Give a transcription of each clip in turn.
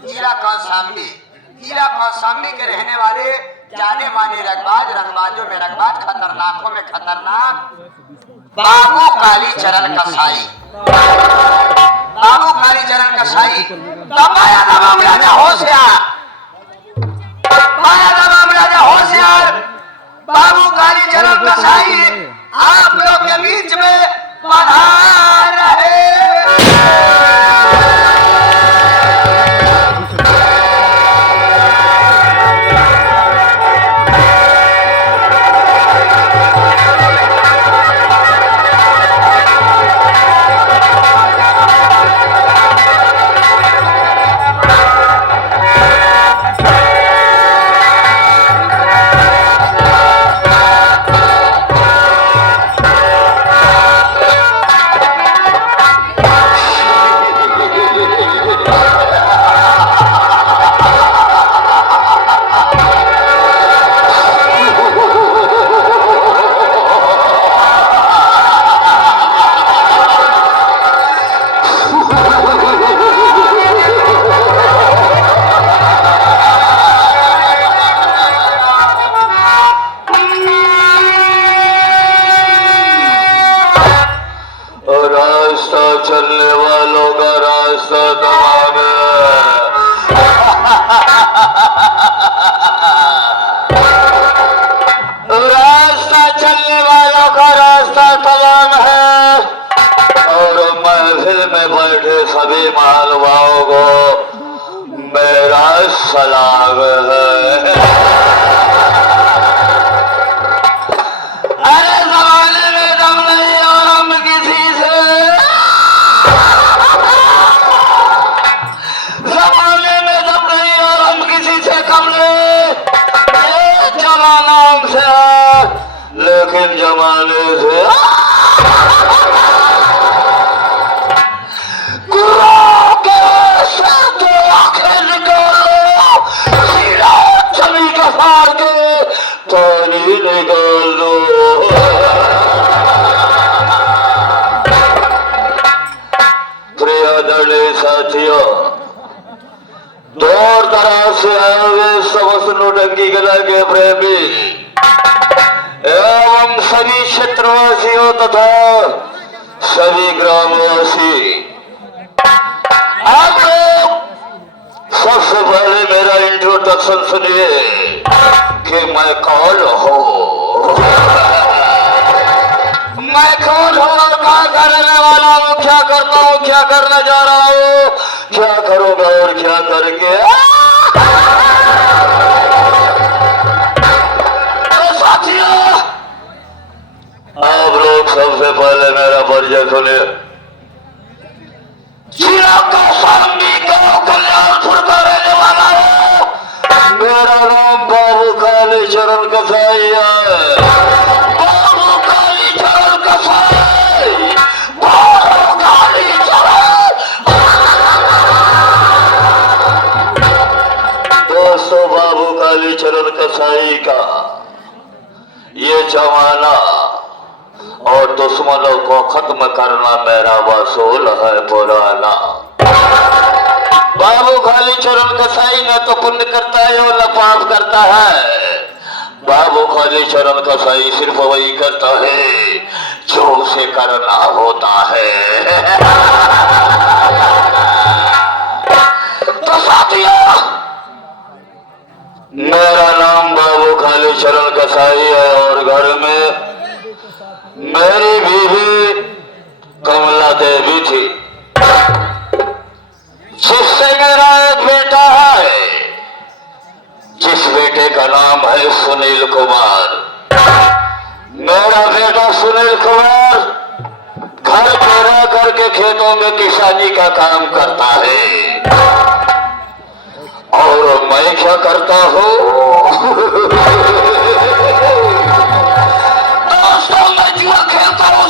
हीरा कौशाम्बी के रहने वाले जाने माने रंगबाजों में रंगबाज, खतरनाकों में खतरनाक बाबू कालीचरण कसाई। बाबू कालीचरण कसाई तमाया तमाम राजा होशियार, माया तमाम राजा होशियार बाबू कालीचरण कसाई आप लोग के बीच में पधार रहे। चलने वालों का रास्ता तमाम रास्ता चलने वालों का रास्ता तमाम है और महफिल में बैठे सभी मालवाओं को मेरा सलाम है। अरे जमाने में दम नहीं और हम किसी से लेकिन जमाने से गुरुओं के साथ आंखें निकालो, सीधा चली का फाड़ के पानी निकाल लो। प्रियदरणीय साथियों, दूर दराज से आए हुए समस्त नौटंकी कला के प्रेमी एवं सभी क्षेत्रवासियों तथा सभी ग्रामवासी, आप लोग सबसे पहले मेरा इंट्रोडक्शन सुनिए कि मैं कौन हूँ। मैं कौन हूँ और क्या करने वाला हूँ, क्या करता हूँ, क्या करने जा रहा हूँ, क्या करूँगा और क्या करके। आप लोग सबसे पहले मेरा परिचय सुनिए। जिला कौशाम्बी का कल्याणपुर का रहने वाला हूँ। मेरा नाम बाबू कालीचरण कसाई है। बाबू कालीचरण कसाई, बाबू कालीचरण। दोस्तों, बाबू कालीचरण कसाई का ये जमाना और दुश्मनों को खत्म करना मेरा वसूल है पुराना। बाबू कालीचरण कसाई न तो पुण्य करता है और न पाप करता है। बाबू कालीचरण कसाई सिर्फ वही करता है जो उसे करना होता है। तो साथियों, मेरा नाम बाबू कालीचरण कसाई है और घर में मेरी बीवी कमला देवी थी, जिससे मेरा एक बेटा है, जिस बेटे का नाम है सुनील कुमार। मेरा बेटा सुनील कुमार घर पे रह करके खेतों में किसानी का काम करता है और मैं क्या करता हूँ।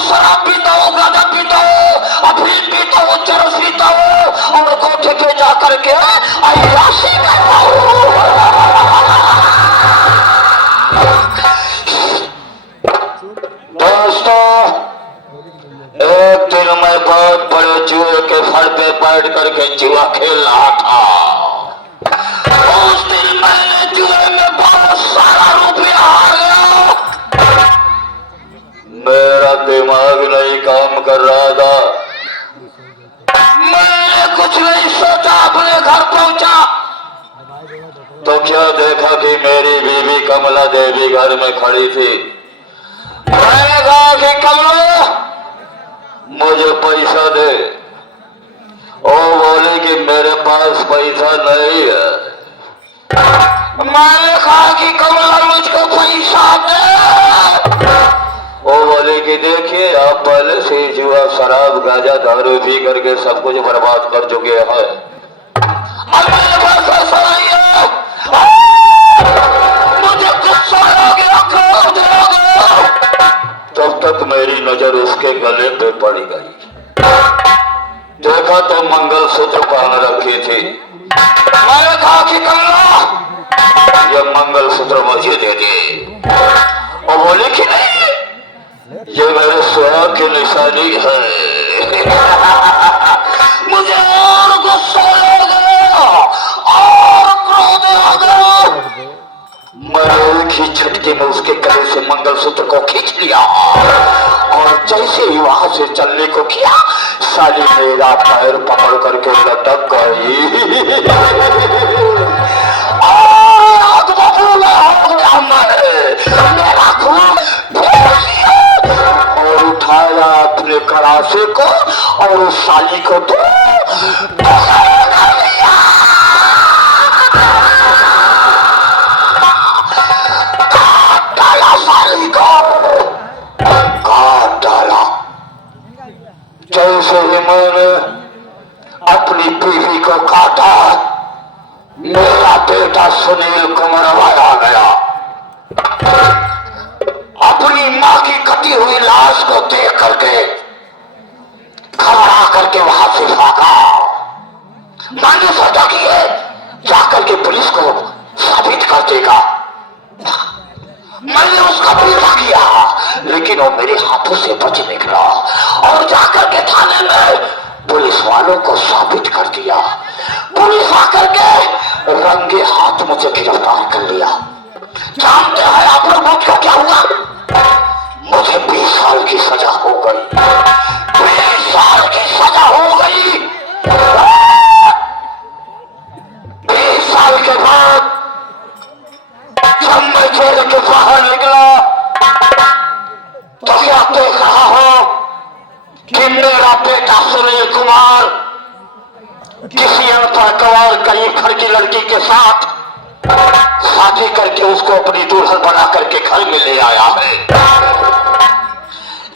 शराब पीता हूँ, गांजा पीता हूँ, अफीम पीता हूँ, चरस पीता हूँ और कोठे पे जा करके अय्याशी करता हूँ। दोस्तों, एक दिन मैं बहुत बड़े जुए के फड़ पे बैठ करके जुआ खेल रहा था। कर रहा था। मैंने कुछ नहीं सोचा, अपने घर पहुंचा तो क्या देखा कि मेरी बीवी कमला देवी घर में खड़ी थी। मैंने कहा कि कमला मुझे पैसा दे। वो बोली कि मेरे पास पैसा नहीं है। मैंने कहा कि कमला मुझको पैसा दे। वो बोले कि देखिए आप पहले से जुआ शराब गांजा दारू पी करके सब कुछ बर्बाद कर चुके हैं, अब मेरे पास पैसा नहीं है। मुझे गुस्सा आ गया, क्रोध आ गया। तब तक मेरी नजर उसके गले पे पड़ गई। देखा तो मंगलसूत्र पहन रखी थी। मैंने कहा कि कमला ये मंगलसूत्र मुझे दे दे। वो बोले कि नहीं, ये मेरे सुहाग की निशानी है। मुझे और गुस्सा आ गया और क्रोध आ गया। मैंने एक ही झटके में उसके गले से मंगलसूत्र को खींच लिया और जैसे ही वहां से चलने को किया, साली मेरा पैर पकड़ करके लटक गई। मेरा खून और उठाया अपने कड़ासे को और उस साली को तो डाला, साली को काट डाला। जैसे ही मैंने अपनी बीवी को काटा, मेरा बेटा सुनील कुमार आ गया। अपनी माँ की कटी हुई लाश को देख करके घबरा करके वहां से भागा। मैंने सोचा कि ये जाकर के पुलिस को साबित कर देगा। मैंने उसका पीछा किया, लेकिन वो मेरे हाथों से बच निकला और जाकर के थाने में पुलिस वालों को साबित कर दिया। पुलिस आकर के रंगे हाथ मुझे गिरफ्तार कर लिया। जानते हैं आप लोग मुझको क्या हुआ? मुझे 20 साल की सजा हो गई। 20 साल की सजा हो गई। 20 साल के बाद जब मैं जेल के बाहर निकला तो क्या देख रहा हो कि मेरा बेटा सुनील कुमार किसी अनपढ़ गवार गरीब घर की लड़की के साथ शादी करके उसको अपनी दुल्हन बना करके घर में ले आया है,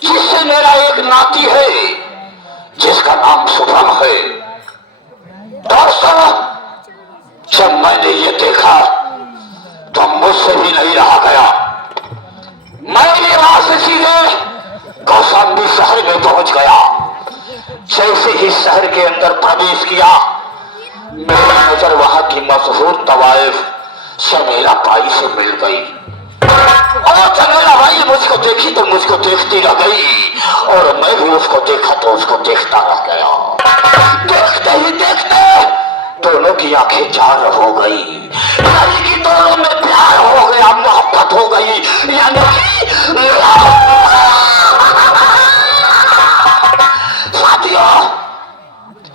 जिससे मेरा एक नाती है जिसका नाम शुभम है। दोस्तों, जब मैंने ये देखा तो मुझसे भी नहीं रहा गया। मैंने वहां से सीधे कौशाम्बी शहर में पहुंच गया। जैसे ही शहर के अंदर प्रवेश किया, मेरी नजर वहां की मशहूर तवाइफ चमेला बाई से मिल गई। और चमेला बाई मुझको देखी तो मुझको देखती रह गई और मैं भी उसको देखा तो उसको देखता रह गया। देखते ही देखते दोनों की आंखें चार हो गई, यानी कि दोनों में प्यार हो गया, मोहब्बत हो गई, यानी कि साथियों,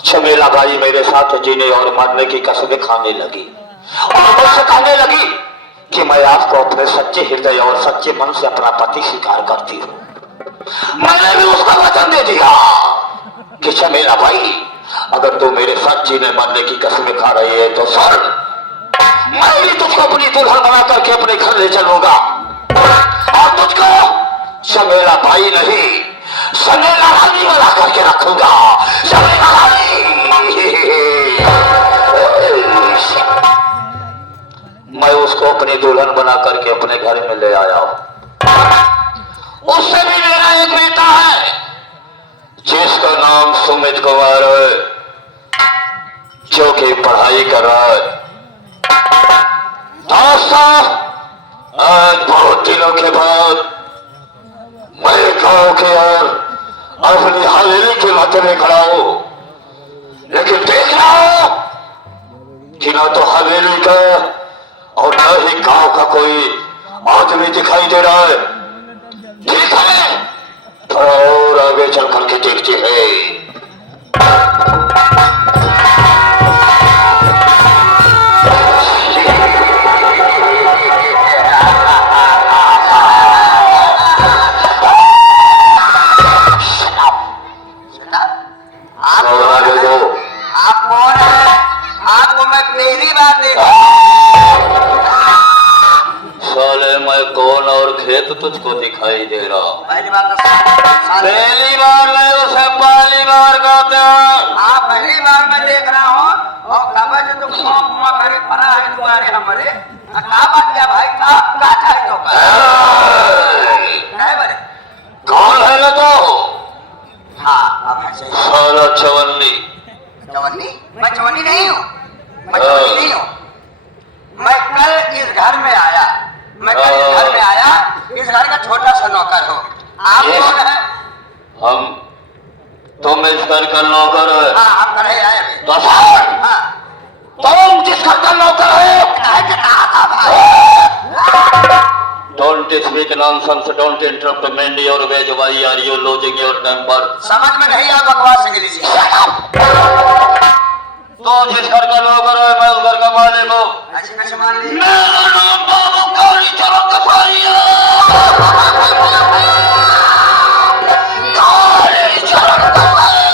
चमेला बाई मेरे साथ जीने और मरने की कसमें खाने लगी और मुझसे कहने लगी कि मैं आपको अपने सच्चे हृदय और सच्चे मन से अपना पति स्वीकार करती हूँ। मैंने भी उसको वचन दे दिया कि चमेला भाई, अगर तू मेरे साथ जीने मरने की कसमें खा रही है तो सुन, मैं भी तुझको अपनी दुल्हन बना करके अपने घर ले चलूंगा और तुझको चमेला भाई नहीं, चमेला रानी बना करके रखूंगा। चमेला रानी। मैं उसको अपनी दुल्हन बना करके अपने घर में ले आया हूं। उससे भी मेरा एक बेटा है जिसका नाम सुमित कुमार है, जो कि पढ़ाई कर रहा है। दोस्तों, आज बहुत दिनों के बाद मैं गांव के और अपनी हवेली के मध्य में खड़ा हूं, लेकिन देख रहा हूं कि ना तो हवेली का और न ही गांव का कोई आदमी दिखाई दे रहा है। ठीक है, और आगे चल करके देखते हैं। आप कौन है? आपको मैं पहली बार देखा। साले मैं कौन और खेत तुझको दिखाई दे रहा? पहली बार पहली बार नहीं, उसे पहली बार कहते हैं। हाँ पहली बार मैं देख रहा हूँ और खबर जो तुम कुआं करे पड़ा है तुम्हारे हमारे क्या बात क्या भाई क्या चाहे तो बरे कौन है ना तो? हाँ अब ऐसे साला चवन्नी। चवन्नी? मैं चवन्नी नहीं हूँ, मैं चवन्नी नहीं हूँ। मैं कल इस घर में आया, इस घर का छोटा सा नौकर हूँ। आप कौन है? हम तुम इस घर का नौकर है? हाँ हम करे आए हैं। तो सर हाँ तुम जिस घर का नौकर है? कहा था भाई? Don't speak nonsense, don't interrupt me in your way. Why are you losing your temper? समझ में नहीं आ बकवास अंग्रेजी। तो जिस घर का नौकर है मैं उस घर का मालिक हूँ। ऐसे कैसे मान ली? मेरा नाम बाबू काली चरण कसाईया। काली चरण कसाई।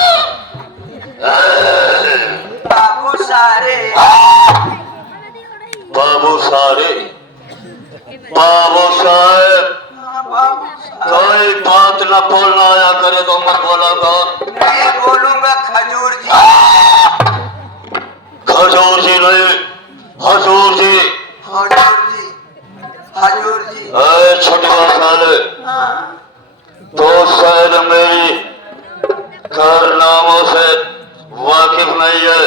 बाबू सारे बाबू सारे बाबू साहब कोई बात न बोलना आया करे तो मत बोला कर। मैं बोलूंगा खजूर जी। खजूर जी नहीं, हजूर जी। हजूर जी, हजूर जी। छोटा साले तो शायद मेरी कारनामों से वाकिफ नहीं है।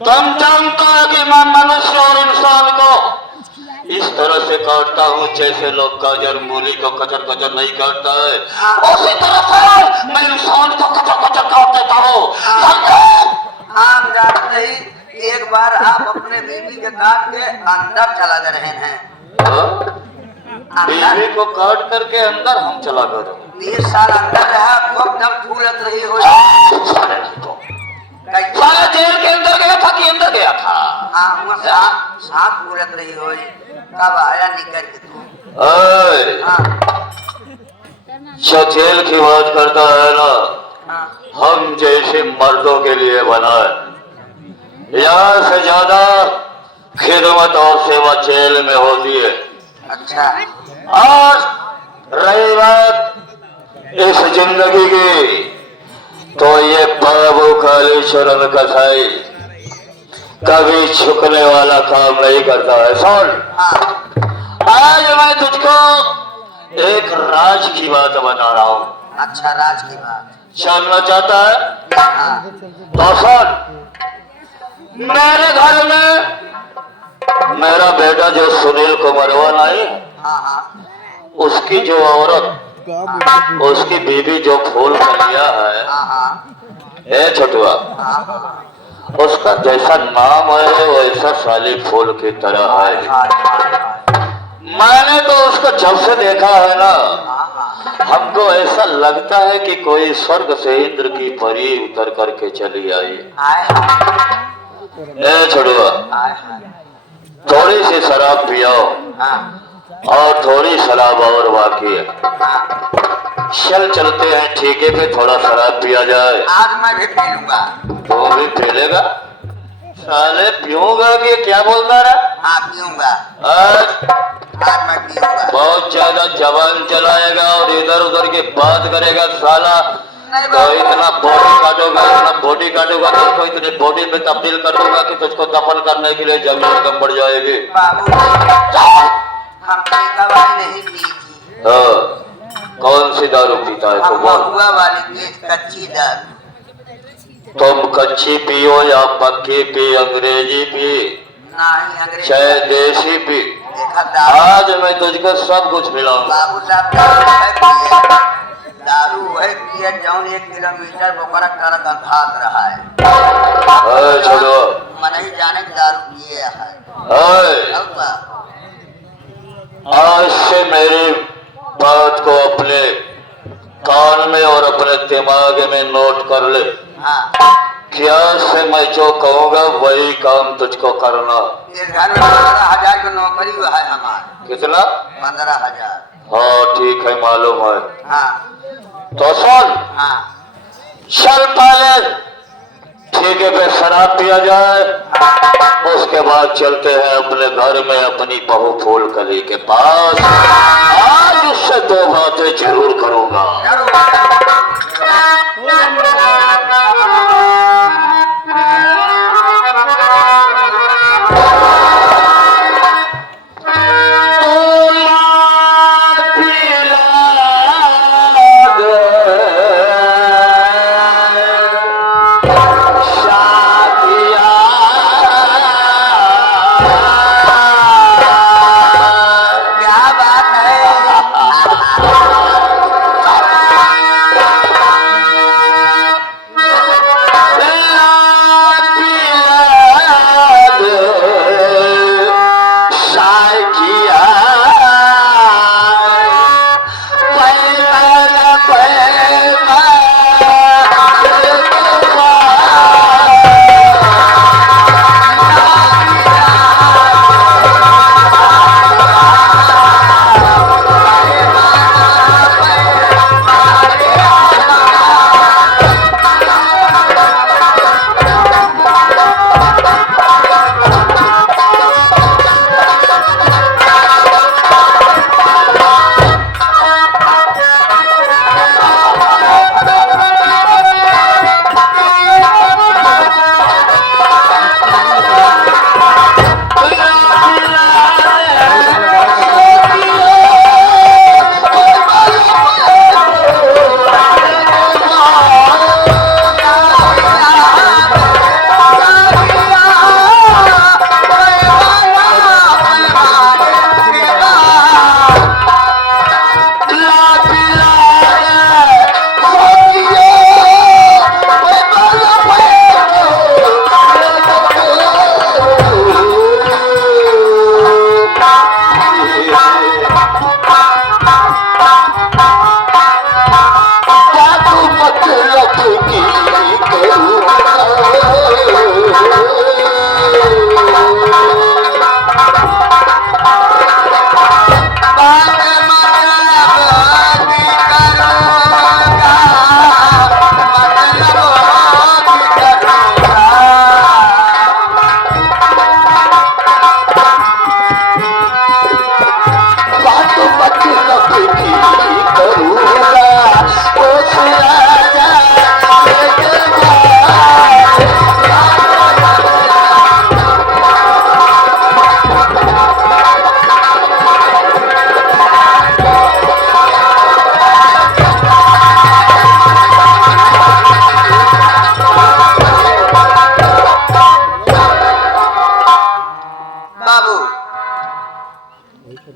तुम जानता है कि मैं मनुष्य और इंसान को इस तरह से काटता हूँ जैसे लोग गाजर मूली को कचर कचर नहीं काटता है, उसी तरह से मैं इंसान को कचर कचर काट देता हूँ। हम जानते ही एक बार आप अपने बीवी के काट के अंदर चला गए हैं। बीवी को काट करके अंदर हम चला गए। 20 साल अंदर रहा, खूब दम फूलत रही हो। सारा जेल के अंदर गया था कि अंदर गया था? हाँ वो सांप फूलत रही हो। कब आया निकल के तू? हाँ जेल की बात करता है ना, हाँ हम जैसे मर्दों के लिए बना है। यहाँ से ज्यादा खिदमत और सेवा जेल में होती है। अच्छा। और रही बात इस जिंदगी की, तो ये बाबू काली चरण कसाई कभी झुकने वाला काम नहीं करता है। सुन, आज मैं तुझको एक राज की बात बता रहा हूँ। अच्छा राज की बात जानना चाहता है? हाँ। तो सुन, मेरे घर में मेरा बेटा जो सुनील कुमारवा नहीं, हाँ हाँ उसकी जो औरत, उसकी बीवी जो फूल कलिया है, हाँ हाँ ए छोटुआ, हाँ उसका जैसा नाम है वैसा साली फूल की तरह है। मैंने तो उसको जब से देखा है ना, हमको ऐसा लगता है कि कोई स्वर्ग से इंद्र की परी उतर करके चली आई। ए छोटुआ, थोड़ी सी शराब पियो और थोड़ी शराब और बाकी है। चल चलते हैं ठेके पे, थोड़ा शराब पिया जाए। आज मैं भी पी लूंगा। तो भी पी लेगा? साले पीऊंगा कि क्या बोलता रहा? हाँ पीऊंगा, आज मैं पीऊंगा। बहुत ज्यादा जबान चलाएगा और इधर उधर की बात करेगा साला, तो इतना बॉडी काटूंगा तो उसको इतनी बॉडी में तब्दील कर दूंगा कि तुझको दफन करने के लिए जमीन कम पड़ जाएगी। बाबू हम दवाई नहीं पी थी। हाँ, कौन सी दारू पीता है? तो बोल। महुआ वाली की कच्ची दारू। तुम कच्ची पियो या पक्की पी, अंग्रेजी पी, नहीं अंग्रेजी चाहे देसी पी, देखा दारू। आज मैं तुझको सब कुछ मिलाऊंगा। बाबू साहब दारू वही पिए जौन 1 किलोमीटर बोकरा करत अंधात रहा है। छोड़ो, मन ही जाने की दारू पिए है। आज से मेरी बात को अपने कान में और अपने दिमाग में नोट कर ले। हाँ, क्या से मैं जो कहूँगा वही काम तुझको करना। इस घर में 15,000 की नौकरी है हमारी। कितना? 15,000। हाँ ठीक है, मालूम है। हाँ तो सुन, हाँ चल पहले ठेके पे शराब पिया जाए, उसके बाद चलते हैं अपने घर में अपनी बहू फूलकली के पास। आज उससे 2 बातें जरूर करूंगा। क्या बात है।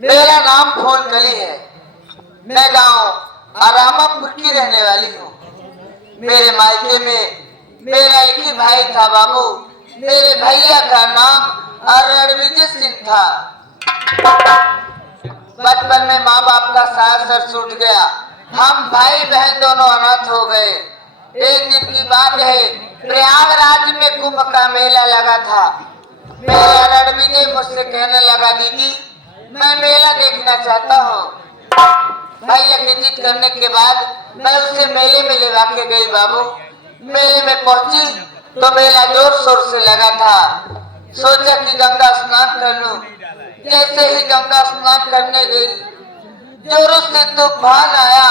मेरा नाम फूलकली है। मैं गांव आरामापुर की रहने वाली हूँ। मेरे मायके में मेरा एक ही भाई था बाबू। मेरे भैया का नाम रणविजय सिंह था। बचपन में माँ बाप का साथ सर छूट गया। हम भाई बहन दोनों अनाथ हो गए। एक दिन की बात है, प्रयागराज में कुंभ का मेला लगा था। मेरा रणविजय मुझसे कहने लगा, दीदी मैं मेला देखना चाहता हूँ। भैया की जिद करने के बाद मैं उसे मेले में लेवा के गई बाबू। मेले में पहुंची तो मेला जोर शोर से लगा था। सोचा कि गंगा स्नान कर लूं। जैसे ही गंगा स्नान करने गई, जोरों से तूफान आया।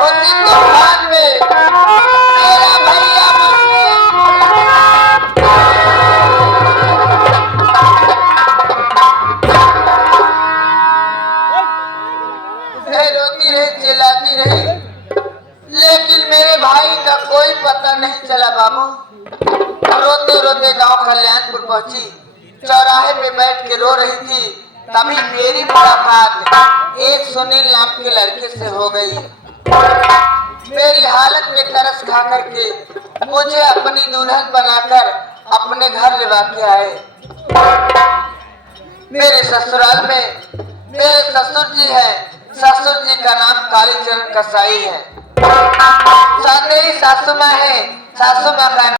उसी तूफान में मेरा भैया रोती रही, चिल्लाती रही, लेकिन मेरे भाई का कोई पता नहीं चला बाबू। रोते रोते गांव कल्याणपुर पहुंची। चौराहे पे बैठ के रो रही थी। तभी मेरी मुलाकात एक सुनील नाम के लड़के से हो गई। मेरी हालत में तरस खा करके मुझे अपनी दुल्हन बनाकर अपने घर ले के आए। मेरे ससुराल में मेरे ससुर जी है, ससुर जी का नाम कालीचरण कसाई है। साथ ही सासू माँ है, सासू माँ का